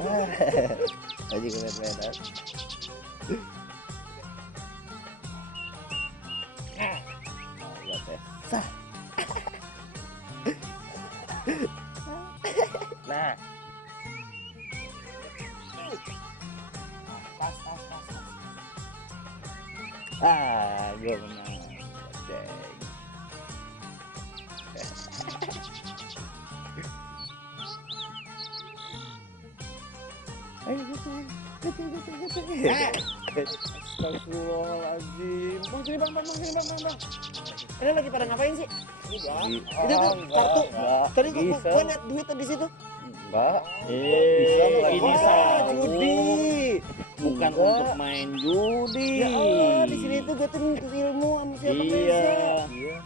Aji keren-kerenan. Gua tes. Sah. Nah. Pas. Gua menang. Ceng. Ayo gitu. Astagfirullahaladzim. Bang, sini bang. Ini lagi pada ngapain sih? Itu tuh kartu. Tadi gua lihat duit di situ. Enggak. Ini salah judi. Bukan untuk main judi. Ya Allah, di sini tuh gue tuh nuntut ilmu sama siapa Iya.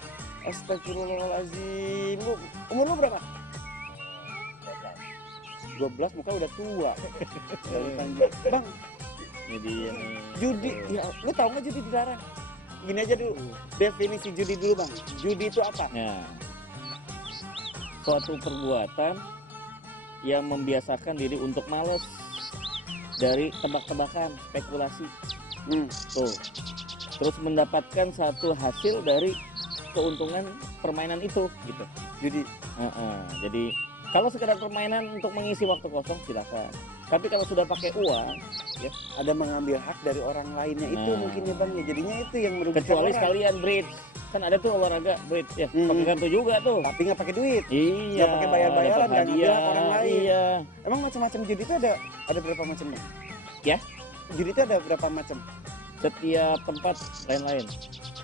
Astagfirullahaladzim. Lu umur lu berapa? 12, muka udah tua. Bang, Ini dia nih. judi, ya, lu tahu nggak judi dilarang? Gini aja dulu, definisi judi dulu bang. Judi itu apa? Nah, suatu perbuatan yang membiasakan diri untuk males dari tebak-tebakan, spekulasi. Tuh. Terus mendapatkan satu hasil dari keuntungan permainan itu, gitu. Judi. Jadi kalau sekedar permainan untuk mengisi waktu kosong silakan. Tapi kalau sudah pakai uang, ya, Ada mengambil hak dari orang lainnya itu Nah. mungkin ya bang. Ya jadinya itu yang merugikan kecuali orang. sekalian bridge, kan ada tuh olahraga bridge, ya, pakai kartu juga tuh. Tapi nggak pakai duit. Iya. Nggak pakai bayar-bayaran, dapat nggak ngambil hadiah, hak orang lain. Iya. Emang macam-macam judi itu ada berapa macamnya? Ya. Judi itu ada berapa macam? Setiap tempat lain-lain.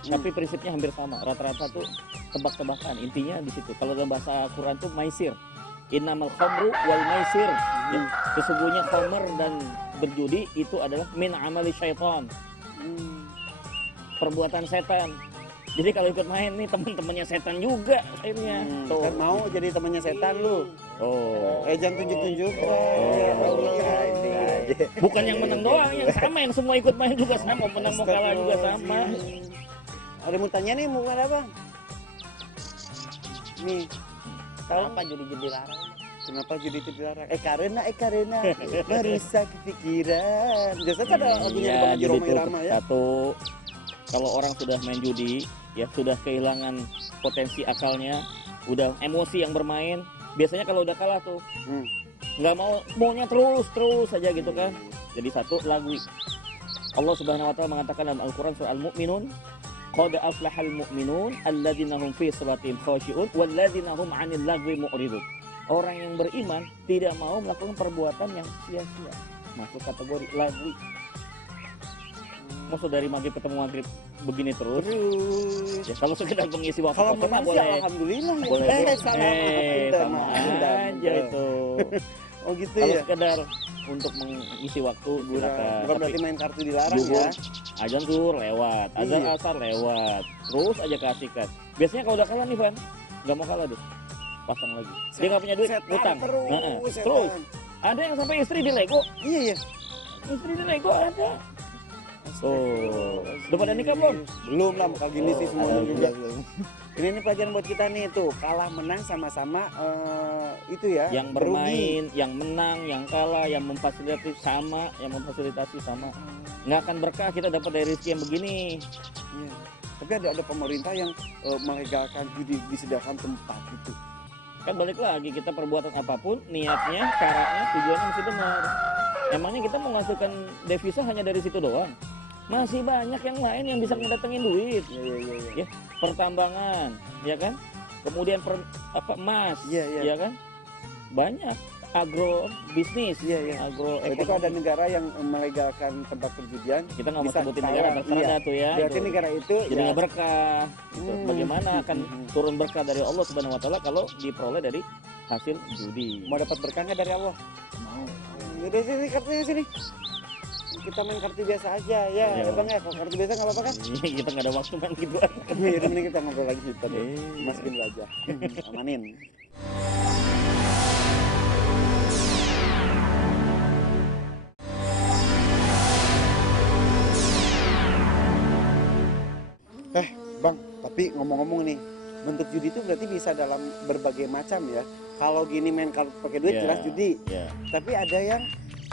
Tapi prinsipnya hampir sama. Rata-rata tuh tebak-tebakan. Intinya di situ. Kalau dalam bahasa Quran tuh maisir. Innamal khamru wal maisir. Ya, sesungguhnya khamr dan berjudi itu adalah min amali syaitan. Perbuatan setan. Jadi kalau ikut main nih teman-temannya setan juga akhirnya. Tuh. Kan mau jadi temannya setan lu. Oh. Jangan tunjuk-tunjuk. Oh. Ya Allah. Bukan yang menang doang, yang sama, yang semua ikut main juga sama, mau menang mau kalah juga sama. Ada mau tanya nih, mau ngomong apa? Nih, tahu Apa judi-judi larang? kenapa judi itu dilarang? Karena merusak pikiran. Biasanya ada lagunya Iya, Bang Haji judi Roma itu Irama ya. satu. Kalau orang sudah main judi, ya sudah kehilangan potensi akalnya, udah emosi yang bermain. Biasanya kalau udah kalah tuh, nggak maunya terus saja gitu kan. Jadi satu lagwi. Allah Subhanahu Wa Taala mengatakan dalam Al-Quran surah Al-Mu'minun, qad aflahal mu'minun alladzina hum fi salatihim khashi'un walladzina hum 'anil lagwi mu'ridun. Orang yang beriman tidak mau melakukan perbuatan yang sia-sia, masuk kategori lagwi. Maksud dari maghrib ketemu maghrib begini terus. Ya, kalau sekedar mengisi waktu Kalau kosong menang sih boleh. alhamdulillah ya. Boleh. Sama Sama aja itu. Oh gitu Kalau ya. sekedar untuk mengisi waktu silakan. Bukan berarti main kartu dilarang Zuhur, ya. azan zuhur lewat, azan Iya. asar lewat, terus aja keasikan. Biasanya kalau udah kalah nih Van, nggak mau kalah deh, pasang lagi. Dia nggak punya duit, Setan utang. terus, setan. Terus ada yang sampai istri di Lego, Iya ya. istri di Lego ada. Tuh, udah pada nikah belum? Belum lah, kalau gini sih semuanya juga. Belum. Ini pelajaran buat kita nih tuh, kalah menang sama-sama itu ya. Yang merugi. bermain, yang menang, yang kalah, yang memfasilitasi sama, nggak akan berkah kita dapat dari rezeki yang begini. Iya. Tapi ada pemerintah yang melegalkan judi, disediakan tempat itu. Kan balik lagi, kita perbuatan apapun, niatnya, caranya, tujuannya mesti benar. Emangnya kita mau menghasilkan devisa hanya dari situ doang? Masih banyak yang lain yang bisa mendatengin duit. Iya. Ya, pertambangan, ya kan? Kemudian emas, Iya. ya kan? Banyak agro bisnis, Iya. agro Itu kalau ada negara yang melegalkan tempat perjudian, kita nggak mau bisa sebutin ketahuan, negara terserah iya. dah tuh ya. Berarti itu. negara itu Jadi ya, nggak berkah. Gitu. Bagaimana akan turun berkah dari Allah Subhanahu Wa Taala kalau diperoleh dari hasil judi? mau dapat berkah nggak dari Allah? Mau. Udah sini kartunya sini. Kita main kartu biasa aja ya, Iya. Bang ya. Kalau kartu biasa nggak apa-apa kan? Kita nggak ada waktu main gituan. Yaudah mending kita ngobrol lagi kita deh. Iya. Masukin dulu aja. Amanin. Bang, tapi ngomong-ngomong nih, bentuk judi itu berarti bisa dalam berbagai macam ya. Kalau gini main kartu pakai duit Iya, jelas judi. iya. Tapi ada yang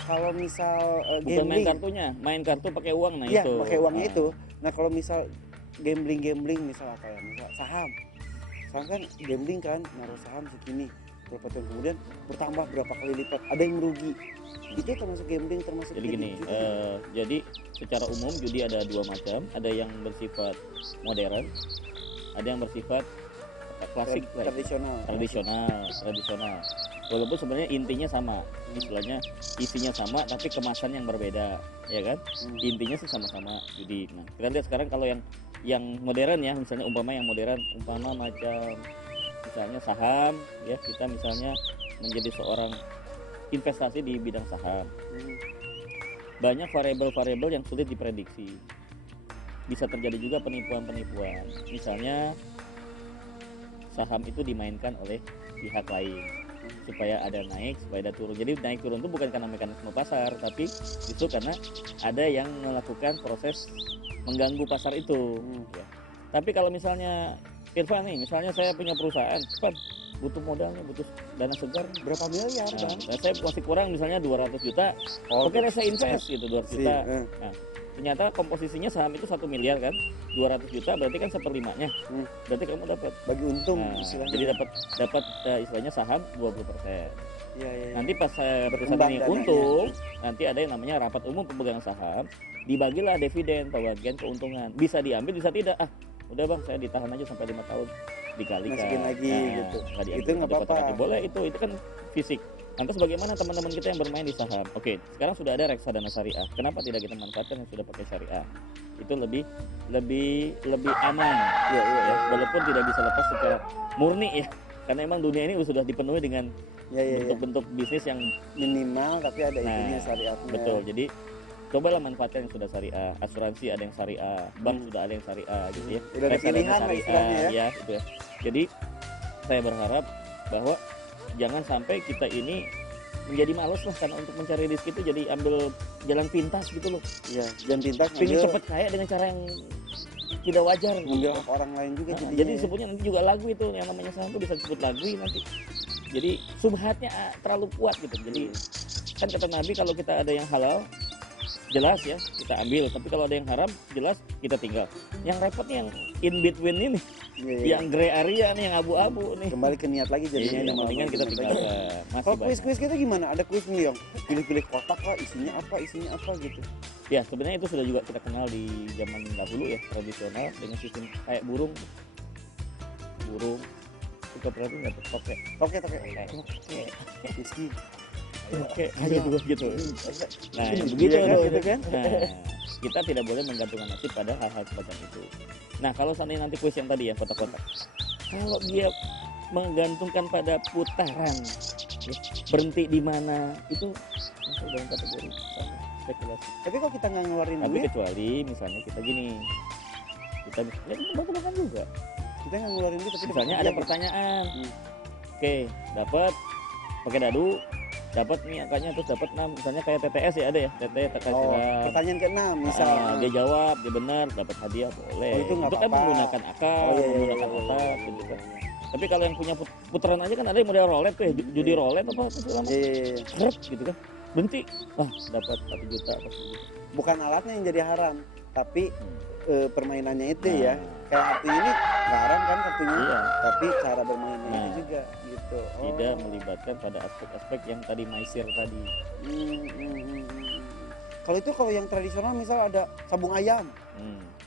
kalau misal Bukan main gambling, kartunya, main kartu pakai uang, nah iya itu. pakai uangnya Nah, itu. Nah kalau misal gambling misal apa ya, misal saham kan gambling kan, naruh saham segini, berapa tahun kemudian bertambah berapa kali lipat, ada yang merugi, itu termasuk gambling, termasuk Jadi gini, juga. jadi secara umum judi ada dua macam, ada yang bersifat modern, ada yang bersifat klasik lah, tradisional. Walaupun sebenarnya intinya sama, istilahnya isinya sama, tapi kemasan yang berbeda, ya kan? Intinya sih sama-sama judi. Nah, kita lihat sekarang kalau yang modern ya, misalnya umpama macam misalnya saham, ya kita misalnya menjadi seorang investasi di bidang saham. Banyak variabel-variabel yang sulit diprediksi. Bisa terjadi juga penipuan-penipuan. Misalnya saham itu dimainkan oleh pihak lain supaya ada naik, supaya ada turun. Jadi naik turun itu bukan karena mekanisme pasar, tapi justru karena ada yang melakukan proses mengganggu pasar itu. Ya. Tapi kalau misalnya Irfan nih, misalnya saya punya perusahaan, Irfan butuh modalnya, butuh dana segar Berapa miliar bang? Nah, saya masih kurang misalnya 200 juta. Oke deh saya invest gitu 200 juta. Nah, ternyata komposisinya saham itu 1 miliar kan, 200 juta berarti kan 1/5-nya. Berarti kamu dapat bagi untung istilahnya. Jadi dapat istilahnya saham 20%. Ya. Nanti pas perusahaan ini untung, nanti ada yang namanya rapat umum pemegang saham, dibagilah dividen atau bagian keuntungan. Bisa diambil, bisa tidak. Udah bang, saya ditahan aja sampai 5 tahun dikalikan. Masukin lagi gitu. Itu nggak apa-apa. Boleh itu kan fisik. Lantas bagaimana teman-teman kita yang bermain di saham? Oke, sekarang sudah ada reksadana syariah. Kenapa tidak kita manfaatkan yang sudah pakai syariah? Itu lebih aman. Ya. Walaupun tidak bisa lepas secara murni ya. Karena emang dunia ini sudah dipenuhi dengan bentuk-bentuk bisnis yang minimal tapi ada itunya syariatnya. Betul. Jadi cobalah manfaatkan yang sudah syariah. Asuransi ada yang syariah, bank sudah ada yang syariah gitu ya. Udah ada pilihan lah istilahnya ya. Gitu ya. Jadi saya berharap bahwa jangan sampai kita ini menjadi malas lah karena untuk mencari rezeki itu jadi ambil jalan pintas gitu loh. Iya, jalan pintas. Pengen cepet kaya dengan cara yang tidak wajar. Ngambil orang lain juga jadi disebutnya nanti juga lagu itu yang namanya saham itu bisa disebut lagu nanti. Jadi subhatnya terlalu kuat gitu. Jadi kan kata Nabi kalau kita ada yang halal jelas ya kita ambil, tapi kalau ada yang haram jelas kita tinggal. Yang repotnya yang in between ini, yang gray area nih, yang abu-abu nih. Kembali ke niat lagi jadinya. Mendingan kita tinggalkan. Kalau kuis-kuis gitu gimana? Ada kuis nih yang pilih-pilih kotak lah, isinya apa gitu. Ya sebenarnya itu sudah juga kita kenal di zaman dahulu ya, tradisional dengan sistem kayak burung. Suka berarti nggak toke. Meski. Oke, ayo gitu. Nah, begitu kan? Nah, kita tidak boleh menggantungkan nasib pada hal-hal semacam itu. Nah, kalau seandainya nanti kuis yang tadi ya kotak-kotak, kalau dia menggantungkan pada putaran, ya, berhenti di mana itu masuk dalam kategori spekulasi. Tapi kalau kita nggak ngeluarin duit, kecuali misalnya kita gini, kita bahkan juga. Kita nggak ngeluarin duit, tapi misalnya ada pertanyaan, oke, dapat pakai dadu. Dapat nih angkanya terus dapat 6, misalnya kayak TTS ya ada ya, pertanyaan ke-6 misalnya. Dia jawab, dia benar, dapat hadiah boleh. Itu kan menggunakan akal, menggunakan otak gitu kan. Tapi kalau yang punya putaran aja kan ada yang model roulette tuh ya, judi roulette apa lama. Seret gitu kan. Berhenti, dapat 1 juta apa segitu. Bukan alatnya yang jadi haram, tapi permainannya itu ya. Kayak kartu ini nggak haram kan kartunya, tapi cara bermainnya itu juga gitu. Tidak melibatkan pada aspek-aspek yang tadi maisir tadi. Kalau yang tradisional misal ada sabung ayam,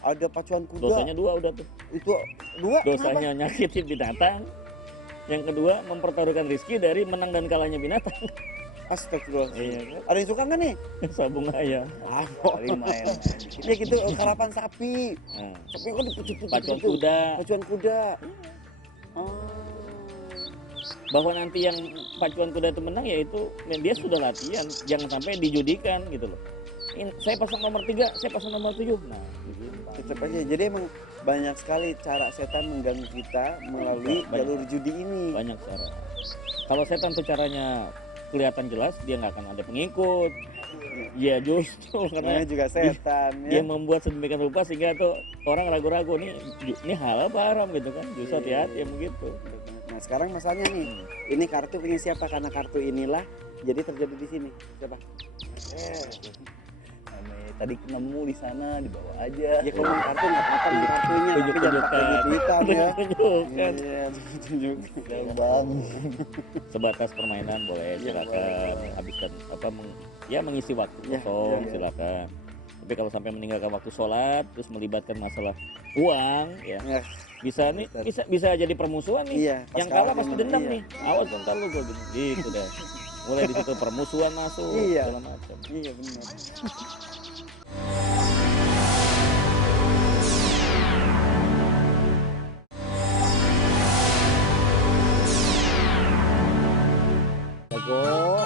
ada pacuan kuda. Dosanya 2 udah tuh. Itu 2. Dosanya nyakitin binatang. Yang kedua mempertaruhkan rezeki dari menang dan kalahnya binatang. Astagfirullah. Iya. Ada yang suka nggak nih? Sabung ayam. main. Ya gitu, karapan sapi. Sapi kan pacuan kuda. Bahwa nanti yang pacuan kuda itu menang yaitu dia sudah latihan, jangan sampai dijudikan gitu loh. Saya pasang nomor 3, saya pasang nomor 7. Nah, tetap aja. Jadi emang banyak sekali cara setan mengganggu kita melalui jalur judi ini. Banyak cara. Kalau setan tuh caranya kelihatan jelas, dia nggak akan ada pengikut. Ya justru karena juga setan dia membuat sedemikian rupa sehingga tuh orang ragu-ragu ini halal apa haram gitu kan. Justru hati-hati begitu. Nah sekarang masalahnya nih, ini kartu punya siapa? Karena kartu inilah jadi terjadi di sini. Siapa? Namanya tadi nemu di sana dibawa aja. Ya kalau main kartu nggak apa-apa main kartunya, tapi jangan pakai duit-duitan ya. Tunjukkan. Iya, tunjuk. Bang. Sebatas permainan boleh, Iya, silakan. boleh. Habiskan apa mengisi waktu Iya, kosong, iya. silakan. Tapi kalau sampai meninggalkan waktu sholat terus melibatkan masalah uang ya, Ya, bisa nih bisa jadi permusuhan nih. iya. pas Yang kalah pasti gimana? dendam Iya. nih. Awas bentar lu gue gitu deh. Mulai di situ permusuhan masuk Iya. segala macam. Iya benar. Jago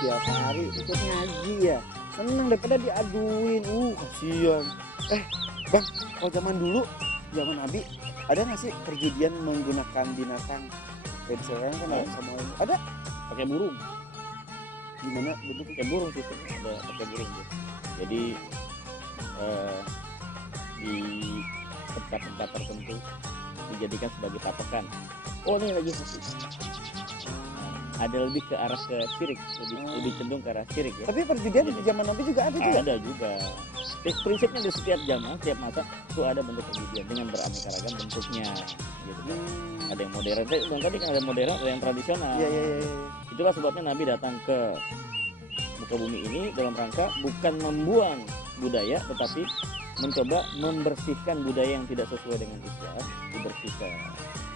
tiap hari ikut ngaji ya. Seneng daripada diaduin. Kasihan. Bang, kalau zaman dulu, zaman Nabi, ada nggak sih perjudian menggunakan binatang? Kayak sekarang kan ada sama ada Pakai burung, gimana bentuknya? pakai burung sih ada pakai burung tuh. Jadi di tempat-tempat tertentu dijadikan sebagai patokan. Oh ini lagi masih. Ada lebih ke arah ke syirik, lebih cenderung ke arah syirik ya. Tapi perjudian di zaman Nabi juga ada juga. Ada juga. Prinsipnya di setiap zaman, setiap masa itu ada bentuk perjudian dengan beraneka ragam bentuknya. Gitu kan. Ada yang modern, tadi kan ada modern, ada yang tradisional. Iya iya iya. Itulah sebabnya Nabi datang ke muka bumi ini dalam rangka bukan membuang budaya, tetapi mencoba membersihkan budaya yang tidak sesuai dengan Islam, dibersihkan.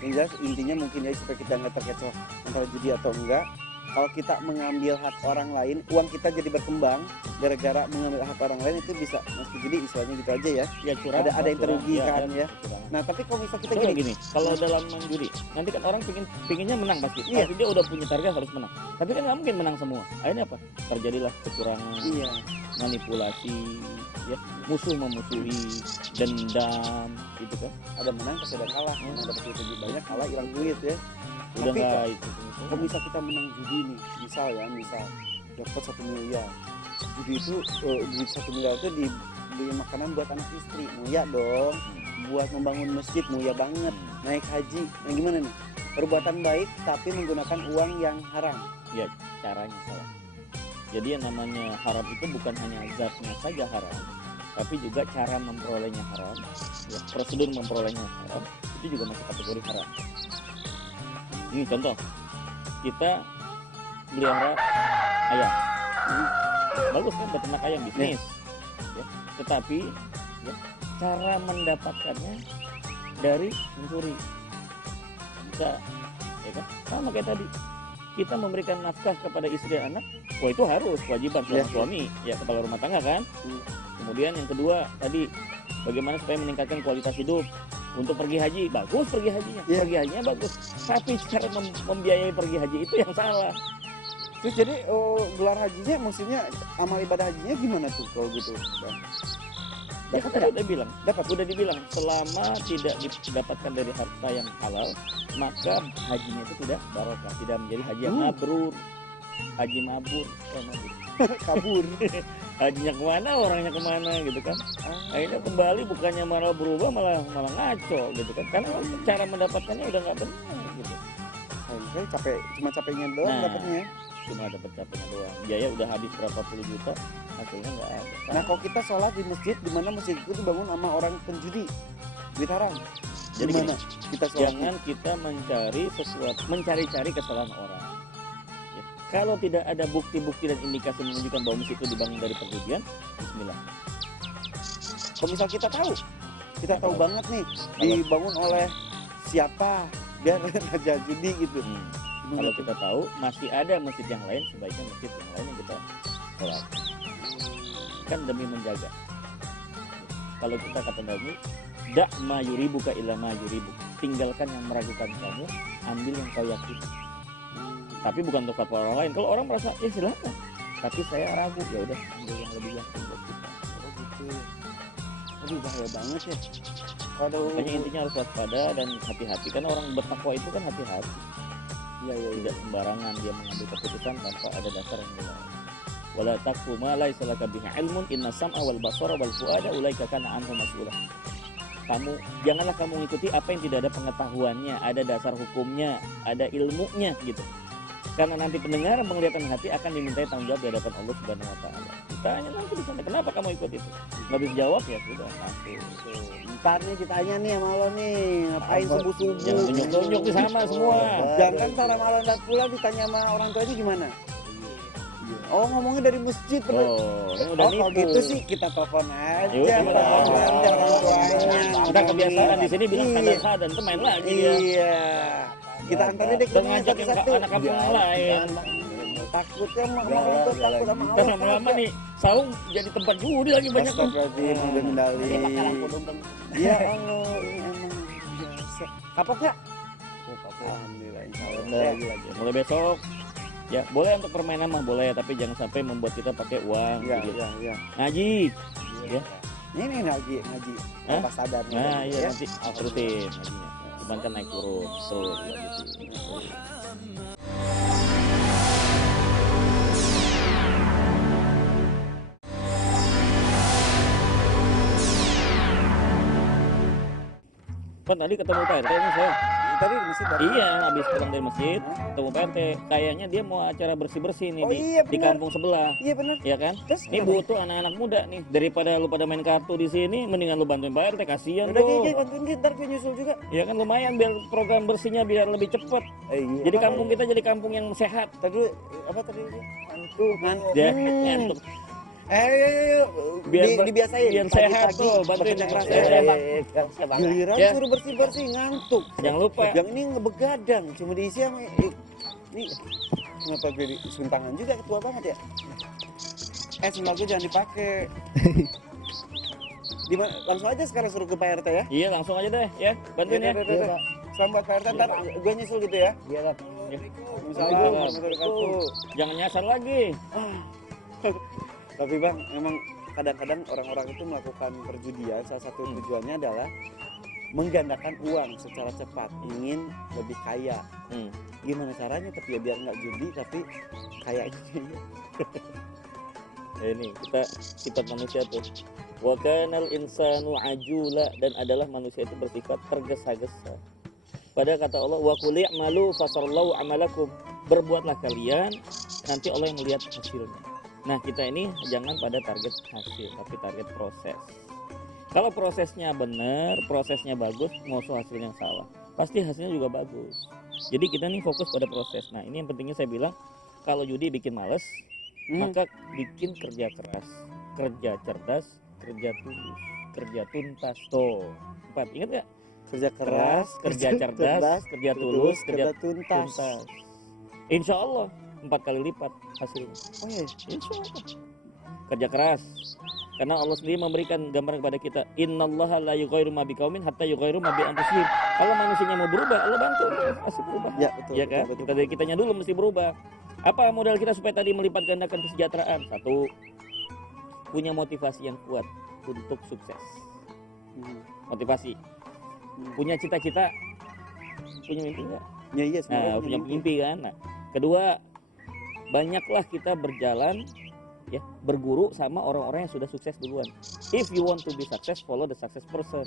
Yang jelas intinya mungkin ya supaya kita nggak terkecoh antara judi atau enggak. Kalau kita mengambil hak orang lain, uang kita jadi berkembang gara-gara mengambil hak orang lain, itu bisa masuk judi, istilahnya gitu aja ya. Ya curang, Ada yang terugikan ada ya. kecurangan. Nah tapi kalau misal kita Coba gini, gini, kalau dalam main judi, nanti kan orang pinginnya menang pasti. Iya. Pasti dia udah punya target harus menang. Tapi kan nggak mungkin menang semua. Akhirnya apa? Terjadilah kecurangan, iya, manipulasi, ya, musuh memusuhi, dendam, gitu kan. ada menang pasti ada kalah. Menang dapat duit lebih banyak, kalah hilang duit ya. Udah Tapi nggak itu. Kalau misal kita menang judi nih, misal dapat 1 miliar, judi itu duit 1 miliar itu dibeli makanan buat anak istri, mulia dong. Buat membangun masjid, mulia banget. Naik haji, nah gimana nih? Perbuatan baik tapi menggunakan uang yang haram. Ya, caranya salah. Jadi yang namanya haram itu bukan hanya zatnya saja haram, tapi juga cara memperolehnya haram. Ya, prosedur memperolehnya haram itu juga masuk kategori haram. Ini contoh, kita melihara ayam, bagus kan beternak ayam bisnis, ya. Tetapi ya, cara mendapatkannya dari mencuri, bisa, ya kan? Sama kayak tadi, kita memberikan nafkah kepada istri dan anak, wah itu harus kewajiban seorang suami, ya kepala rumah tangga kan. Kemudian yang kedua tadi, bagaimana supaya meningkatkan kualitas hidup. Untuk pergi haji, bagus pergi hajinya, pergi hajinya bagus. Tapi cara membiayai pergi haji itu yang salah. Terus jadi gelar hajinya, maksudnya amal ibadah hajinya gimana tuh kalau gitu? Ya kan tadi Dapat. udah dibilang selama tidak didapatkan dari harta yang halal, maka hajinya itu tidak barokah, tidak menjadi haji yang mabrur. Haji mabur, Kabur. hajinya kemana, orangnya kemana gitu kan. Akhirnya kembali bukannya malah berubah, malah ngaco gitu kan. Karena cara mendapatkannya udah nggak benar gitu. Sayang, cuma capeknya doang dapatnya. Cuma dapat capeknya doang. Biaya udah habis berapa puluh juta, hasilnya nggak ada. Nah kalau kita sholat di masjid, di mana masjid itu dibangun sama orang penjudi, duit haram. Jadi Gimana kita sholat? jangan kita mencari-cari kesalahan orang. Ya. Kalau tidak ada bukti-bukti dan indikasi menunjukkan bahwa masjid itu dibangun dari perjudian, bismillah. Kalau misal kita tahu banget nih dibangun oleh siapa, dia raja judi gitu. Kalau kita tahu masih ada masjid yang lain, sebaiknya masjid yang lain yang kita sholat. Kan demi menjaga. Kalau kita kata Nabi, dak ma yuribuka illa ma yuribuk. Tinggalkan yang meragukan kamu, ambil yang kau yakini. Tapi bukan untuk fatwa orang lain. Kalau orang merasa ya silakan, tapi saya ragu, ya udah ambil yang lebih yakin buat kita. Oh gitu. Aduh bahaya banget ya. Kalau Makanya intinya harus waspada dan hati-hati. Karena orang bertakwa itu kan hati-hati. iya. Tidak sembarangan dia mengambil keputusan tanpa ada dasar yang jelas. Wala taqfu ma laysa laka bihi ilmun inna sam'a wal basara wal fuada ulaika kana anhu mas'ula. Janganlah kamu mengikuti apa yang tidak ada pengetahuannya, ada dasar hukumnya, ada ilmunya gitu. Karena nanti pendengar penglihatan hati akan dimintai tanggung jawab di hadapan Allah Subhanahu wa taala. Ditanya nanti di sana, kenapa kamu ikut itu? Nggak bisa jawab ya sudah masuk. Ntar nih ditanya nih sama lo nih, ngapain Apa? subuh-subuh? Jangan tunjuk-tunjuk di sama semua. Jangan ntar sama lo ntar pulang ditanya sama orang tuanya gimana? Oh ngomongnya dari masjid bener. Oh, ini udah Oh kalau nipu. gitu sih kita telepon aja, Yaudah. telepon aja orang tuanya. Kita kebiasaan di sini bilang Iya. sadar itu main lagi dia. Iya. Kita antarin deh ke Dan rumahnya ngajak yang satu-satu. anak kampung yang lain. Takutnya sama Enggak, orang tua, enggak takut sama Terus Allah. lama-lama nih saung jadi tempat judi lagi banyak tuh. Astagfirullahaladzim, udah mendali. Ini pakai lampu untung. Ya Allah, ini emang biasa. Kapok nggak? Alhamdulillah, insya Allah. Lagi. Ya, mulai besok ya boleh untuk permainan mah boleh tapi jangan sampai membuat kita pakai uang Iya, gitu. iya, iya. Ngaji. Ya. Ini ngaji, ngaji. Hah? Pas sadar. Nah, iya ya. nanti terusin ngajinya. Cuman kan naik turun terus gitu. Kan tadi ketemu Pak RT nih saya. Tadi di masjid baru. Iya, habis pulang dari masjid, ketemu Pak RT. Kayaknya dia mau acara bersih-bersih nih Oh di, iya, di benar. kampung sebelah. Iya benar. Ya kan? Terus Ini butuh anak-anak muda nih. Daripada lu pada main kartu di sini, mendingan lu bantuin Pak RT, kasihan Udah tuh. gigi bantuin dia, ntar gue nyusul juga. Ya kan lumayan biar program bersihnya biar lebih cepet. Iya. Jadi kampung kita jadi kampung yang sehat. Tadi apa tadi? Ngantuk. Ya, Hmm. ngantuk. Ayo, Biar- dibiasain. biar sehat tuh, bantuin bekerja keras. ya, Ya, Bang. Giliran Ya. suruh bersih-bersih ngantuk. Jangan lupa. Yang ini ngebegadang, cuma diisi sama ini kenapa gue disuruh tangan juga ketua banget ya? Sembako jangan dipakai. Langsung aja sekarang suruh ke Pak RT ya. Iya, langsung aja deh ya. Bantuin ya. Iya, Selamat Pak RT, ntar gue nyusul gitu ya. Iya, Pak. Waalaikumsalam warahmatullahi wabarakatuh. Jangan nyasar lagi. Tapi Bang, emang kadang-kadang orang-orang itu melakukan perjudian, salah satu tujuannya adalah menggandakan uang secara cepat, ingin lebih kaya. Hmm. Gimana caranya tapi ya biar nggak judi tapi kaya juga. Ya ini kita sifat manusia tuh. Wa kanal insanu ajula, dan adalah manusia itu bersifat tergesa-gesa. Pada kata Allah, wa qul i'malu fasarallahu amalakum. Berbuatlah kalian, nanti Allah yang melihat hasilnya. Nah, kita ini jangan pada target hasil, tapi target proses. Kalau prosesnya benar, prosesnya bagus, mau hasilnya salah, pasti hasilnya juga bagus. Jadi kita nih fokus pada proses. Nah, ini yang pentingnya saya bilang, kalau judi bikin males, maka bikin kerja keras, kerja cerdas, kerja tulus, kerja tuntas. Tuh, 4, ingat nggak? Kerja keras, kerja cerdas, kerja tulus, kerja tuntas. tuntas. Insya Allah 4 kali lipat hasilnya. Oh iya. Insya Allah. Kerja keras. Karena Allah sendiri memberikan gambaran kepada kita, innallaha la yughayyiru ma biqaumin hatta yughayyiru ma bi anfusihim. Kalau manusianya mau berubah, Allah bantu pasti berubah. Ya, betul. Ya kan? betul, Kita dari kitanya dulu mesti berubah. Apa modal kita supaya tadi melipat gandakan kesejahteraan? 1, punya motivasi yang kuat untuk sukses. Motivasi. Punya cita-cita, punya mimpi enggak? Ya iya, Nah, punya mimpi kan. Nah, kedua, banyaklah kita berjalan ya, berguru sama orang-orang yang sudah sukses duluan. If you want to be success, follow the success person.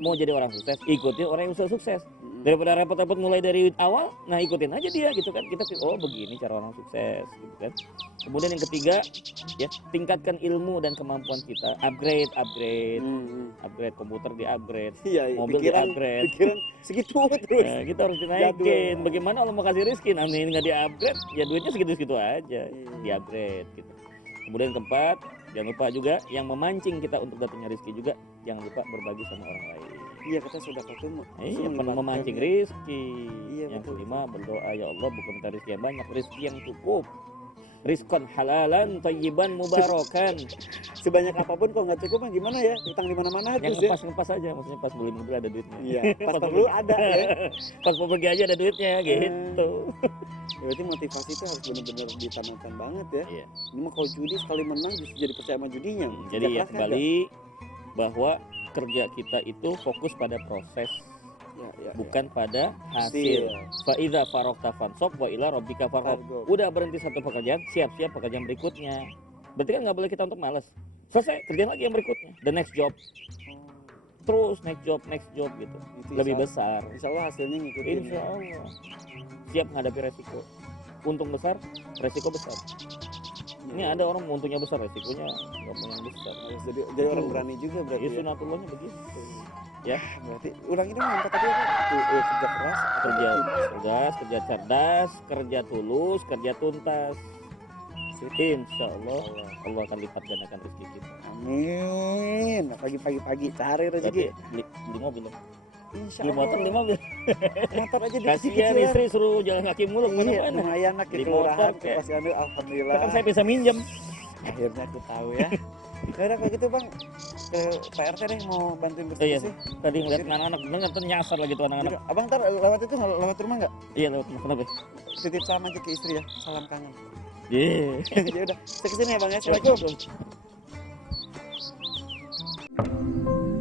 Mau jadi orang sukses, ikutin orang yang sudah sukses. Daripada repot-repot mulai dari awal, nah ikutin aja dia gitu kan. Kita oh begini cara orang sukses gitu kan. Kemudian yang ketiga, ya, tingkatkan ilmu dan kemampuan kita. Upgrade komputer di-upgrade. Iya, Mobil di-upgrade. pikiran segitu terus. Nah, kita harus dinaikin. Bagaimana kalau mau kasih rezeki, nah ini nggak di-upgrade, ya duitnya segitu-segitu aja. Di-upgrade gitu. Kemudian keempat, jangan lupa juga yang memancing kita untuk datangnya rezeki juga, jangan lupa berbagi sama orang lain. Iya, kita sudah ketemu. Iya, memancing rezeki. Iya, Yang betul. kelima, berdoa, ya Allah bukan minta rezeki yang banyak, rezeki yang cukup. Rizqan halalan, thayyiban, mubarakan. Sebanyak apapun kalau nggak cukup mah gimana ya? Utang di mana-mana Yang terus ya. ngepas aja, maksudnya pas beli mobil ada duitnya. Iya, pas perlu ada ya. Pas mau pergi aja ada duitnya gitu. Berarti motivasi itu harus benar-benar ditanamkan banget ya. Iya. Ini mah kalau judi sekali menang justru jadi percaya sama judinya. Jadi Kerja ya keras kan kembali bahwa kerja kita itu fokus pada proses, nggak? Ya, bukan pada hasil. Fa idza faragta fansab wa ila rabbika farghab. Udah berhenti satu pekerjaan, siap-siap pekerjaan berikutnya. Berarti kan nggak boleh kita untuk malas. Selesai, kerjaan lagi yang berikutnya. The next job. Terus next job gitu. Itu Lebih insya- besar. Insya Allah hasilnya ngikutin. Insya Allah. Siap menghadapi resiko. untung besar, resiko besar. Ini ada orang untungnya besar, resikonya nggak mau yang besar. Harus jadi orang berani juga berarti. Ya Ya. sunatullahnya begitu. Ya, Berarti ulang ini mantap tadi apa? Kerja keras, kerja cerdas, kerja cerdas, kerja tulus, kerja tuntas. Insya Allah Allah akan lipat gandakan rezeki kita. Amin. Pagi-pagi cari rezeki. Tapi beli mobil ya. Insya Beli motor, beli mobil. Motor aja Kasihan dikit-kecilan. istri suruh jalan kaki mulu Iya, kemana-mana. lumayan lah ke Beli kelurahan, motor, ke kayak- posyandu, alhamdulillah. Kan saya bisa minjem. Akhirnya aku tahu ya. Yaudah kalau gitu bang, ke Pak RT deh mau bantuin Iya, bersih-bersih. tadi ngeliat anak-anak bener tuh nyasar lagi tuh anak-anak. Yaudah, abang ntar lewat itu lewat rumah nggak? Iya lewat kenapa? Titip salam aja ke istri ya, salam kangen. Iya. Ya udah, saya kesini ya bang ya, assalamualaikum. Assalamualaikum.